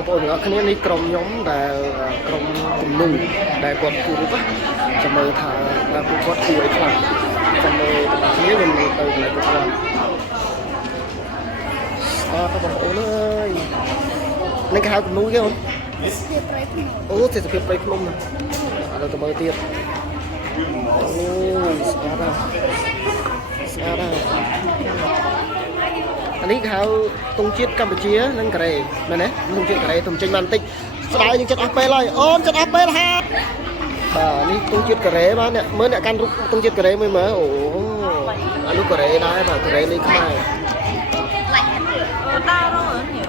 បងប្អូនទាំងអស់គ្នានេះក្រុមខ្ញុំដែលក្រុមគំនូដែលគាត់គូរណាចាំមើលថាពួកគាត់គួរអីខ្លះចាំមើលទាំងគ្នាខ្ញុំទៅកន្លែងពួកគាត់បងប្អូនអើយនេះគេហៅគំនូគេអូនអូទេសភាពព្រៃភ្នំណាឥឡូវទៅមើលទៀតអូស្អាតណាស់ស្អាតណាស់អានេះគេហៅទង់ជាតិកម្ពុជានិងកូរ៉េមែនទេទង់ជាតិកូរ៉េទៅចេញបានបន្តិចស្ដាយយើងចិត្តអស់ពេលហើយអូនចិត្តអស់ពេលហាបាទនេះទង់ជាតិកូរ៉េបាទអ្នកមើលអ្នកកាន់រូបទង់ជាតិកូរ៉េមួយមើលអូអានោះកូរ៉េដែរបាទកូរ៉េនេះខ្មែរ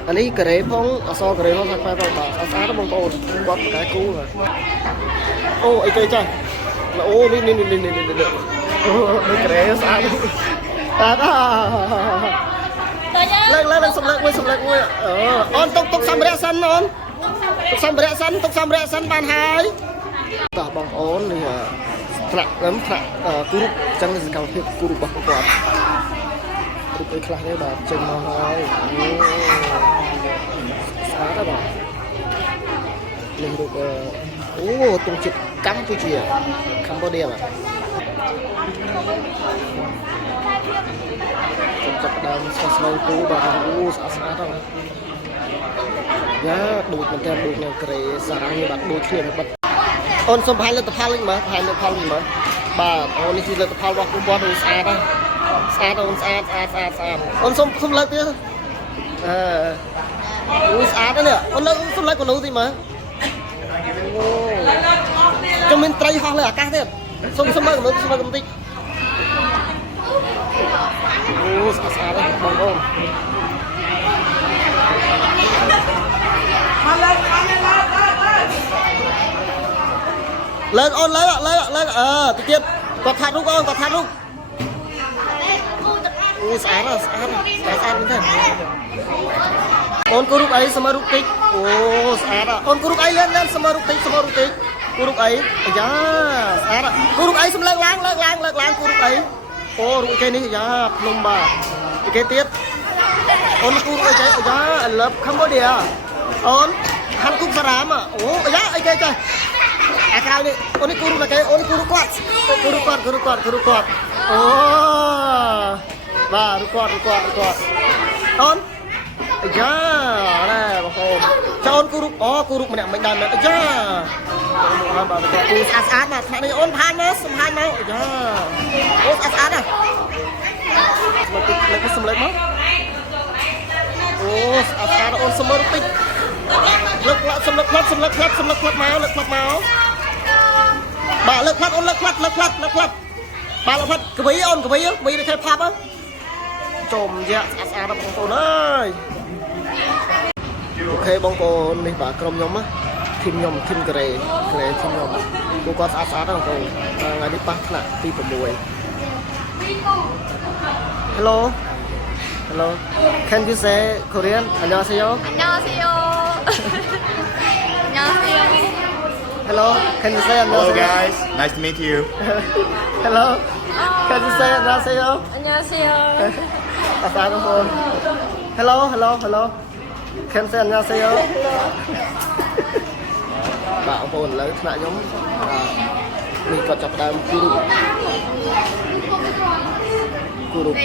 អានេះកូរ៉េផងអសកូរ៉េផងសាច់ផងបាទស្អាតបងប្អូនគាត់ប្រកែគូអូអីគេចាអូនេះអូនេះកូរ៉េស្អាតបាទលើកសំឡេងមួយអូនទុកសម្ភារៈសិនអូនទុកសម្ភារៈសិនបានហើយតោះបងប្អូននេះថ្នាក់គូរុបចឹងសកម្មភាពគូរុបរបស់គាត់រូបអីខ្លះនេះបាទចេញមកហើយស្អាតណាស់បាទនេះរូបអូទង់ជាតិកម្ពុជាបាទចាប់ដើមស្នូលទូបាទអូស្អាតហ្នឹងយ៉ាដូចមែនតើដូចនៅកូរ៉េសារ៉ាំងនេះបាទដូចគ្នាបាត់អូនសុំបង្ហាញលទ្ធផលវិញមើលបង្ហាញលទ្ធផលវិញមើលបាទអូនេះគឺលទ្ធផលរបស់ពួកគាត់ស្អាតណាស់ស្អាតអូនស្អាតអូនសុំលើកទៀតអូស្អាតណាស់អូនសុំលើកកនូតិមើលអូចាំមានត្រីហោះលើអាកាសទៀតសុំលើកកនូតិបន្តិចអូស្អាតណាស់បងប្អូនលើកអូនលើកតិចទៀតគាត់ថាត់រូបអូនគាត់ថាត់រូបអូស្អាតមែនទេអូនគូរូបអីសមរូបតិចអូស្អាតអូនគូរូបអីលេងសមរូបតិចគូរូបអីអាយ៉ាស្អាតគូរូបអីសំលើកឡើងគូរូបអីអូរូបគេនេះអាយ៉ាភ្នំបាទគេទៀតអូនគូរូបអីចេះអាយ៉ា I love Cambodia អូនហាន់គុកសារ៉ាមអូអាយ៉ាអីគេចេះអាក្រៅនេះអូននេះគូរូបគេអូនគូរូបគាត់អូបាទរូបគាត់អូនអាយ៉ាណែបងប្អូនចោនគូរូបម្នាក់មិនដែរមែនអាយ៉ាបាទគូស្អាតណាស់ថ្នាក់នេះអូនផាញ់មកសំហាញ់មកអាយ៉ាអូស្អាតណាស់មកតិចលេខសំឡេងមកអូស្អាតអូនសមរតិចលើកផ្លាត់មកបាទលើកផ្លាត់អូនលើកផ្លាត់បាទលើកផ្លាត់កវីអូនកវីនេះខែផាប់ចុំយ៉ាស្អាតបងប្អូនអើយអូខេបងប្អូននេះបាទក្រុមខ្ញុំធីមខ្ញុំធីមកូរ៉េធីមខ្ញុំពួកគាត់ស្អាតបងប្អូនថ្ងៃនេះប៉ះថ្នាក់ទី6 Hello Can you say Korean 안녕하세요 Hello Can you say 안녕하세요 Hello guys, nice to meet you. Hello Can you say 안녕하세요 아싸បងប្អូន Hello Can you say 안녕하세요 បាទបងប្អូនឥឡូវថ្នាក់ខ្ញុំនេះគាត់ចាប់ដើមគូរូប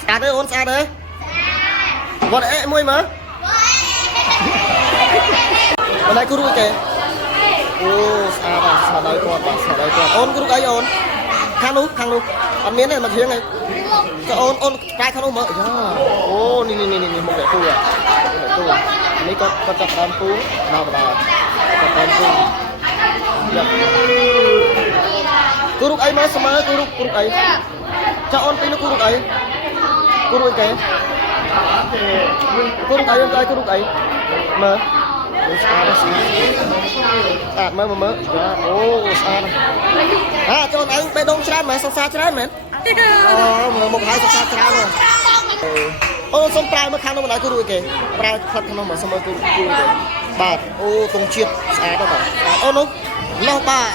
ស្អាតទេអូនស្អាតទេវត្តអេមួយមើលបណ្ដៃគូរូបគេអូស្អាតស្អាតដល់គាត់បាទស្អាតដល់គាត់អូនគូរូបអីអូនខាងនោះអត់មានទេមកធៀងឯងចុះអូនស្កាយខាងនោះមើលយ៉ាអូនេះមកតែគូនេះគាត់ចាប់ដើមគូដល់បណ្ដាចាប់ដើមគូយ៉ាគូរូបអីមើលស្មើគូរូបអីចុះអូនពីនោះគូរូបអីគេគូរូបអីមើលស្អាតមើលយ៉ាអូស្អាតចូលឯងបេះដូងច្រើនមែនសរសើរច្រើនមែនមើលមកហើយសរសើរច្រើនអូសុំប្រើមើលខាងនោះបណ្ដាគូរួយគេប្រើផ្លិតខាងនោះមកសុំមើលគូរួយគេបាទអូទង់ជាតិស្អាតបាទអូនោះបាទ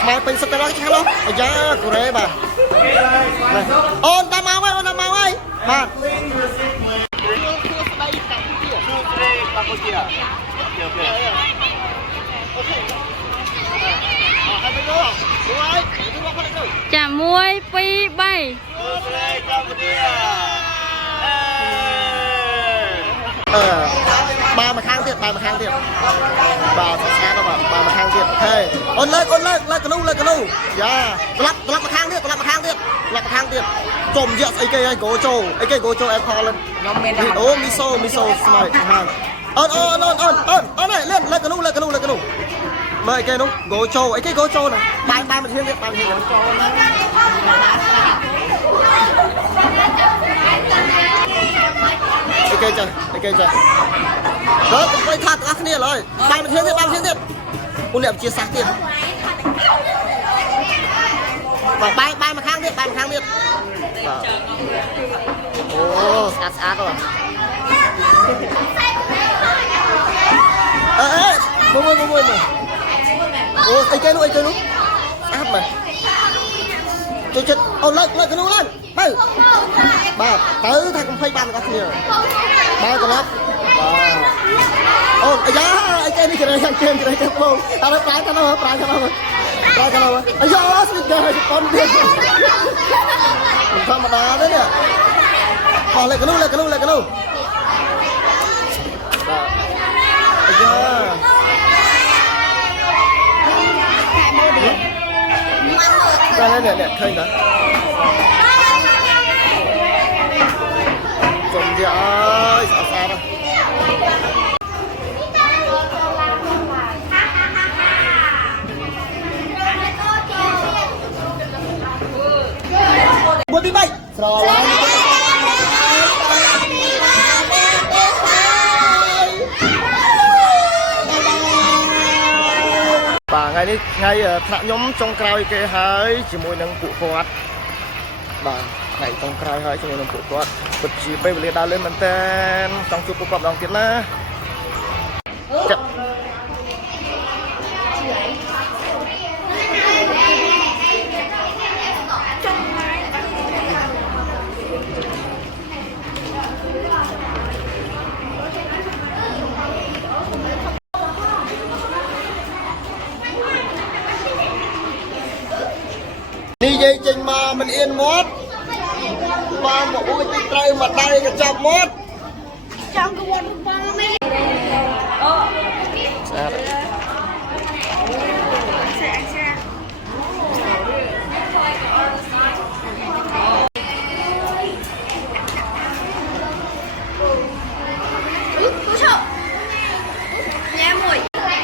ខ្មែរពេញសិតទៅខាងនោះអាយ៉ាកូរ៉េបាទអូនតាមមកហើយ បាទ ចា1 2 3 ba mà khangទៀតបាទស្អាតដល់បាទមកខាងទៀតហេអូនលើកកនូយ៉ាក្លាប់មកខាងទៀតចុំយកស្អីគេហើយកោជោអីគេកោជោអេផលខ្ញុំមានអូមីសូស្មៃហាអូននេះលឿនលើកកនូមើលអីគេនោះកោជោអីគេកោជោណាបាយមកធានទៀតបាយមកធានចូលអីគេចាដល់ទៅថាទាំងអស់គ្នាឡើយបាយមកធានទៀតពួកអ្នកជាសាសទៀតបាយមកខាងទៀតបាទអូស្អាតហ៎មួយអូអីគេនោះស្អាតមកចិត្តអូលើកកនូឡើងទៅបាទទៅថាកំភៃបានទាំងអស់គ្នាបាទត្រឡប់អូអាយ៉ាអីគេនេះច្រេះខាងបងអត់ប្រាយខាងនោះអាយ៉ាស្វីតដែរប៉ុនទៀតមិនធម្មតាទេនេះបោះលើកកនូបាទអាយ៉ានេះឃើញតាចុំទៀតអើយស្អាតមួយពី3ស្រឡាញ់ថ្ងៃនេះថ្ងៃថ្នាក់ខ្ញុំចុងក្រោយគេហើយជាមួយនឹងពួកគាត់បាទថ្ងៃចុងក្រោយហើយជាមួយនឹងពួកគាត់ពិតជាពេលវេលាដើរលេងមែនតើចង់ជួបពួកគាត់ម្ដងទៀតណាចានិយាយចេញមកមិនអៀនមាត់បានមកអួយទីត្រូវមកដៃក៏ចាប់មាត់ចាំក្បួនបងនេះអូស្អាត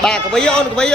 បាទកវីអូនកវី